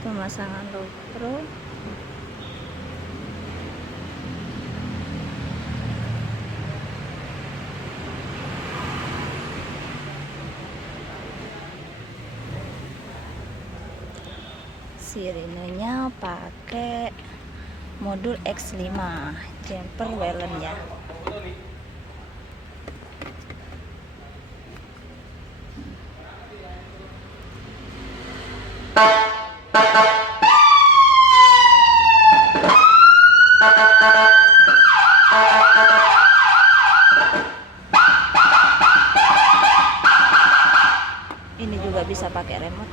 Pemasangan low pro. Sirinenya pakai modul X5 jumper Wellen ya. Ini juga bisa pakai remote.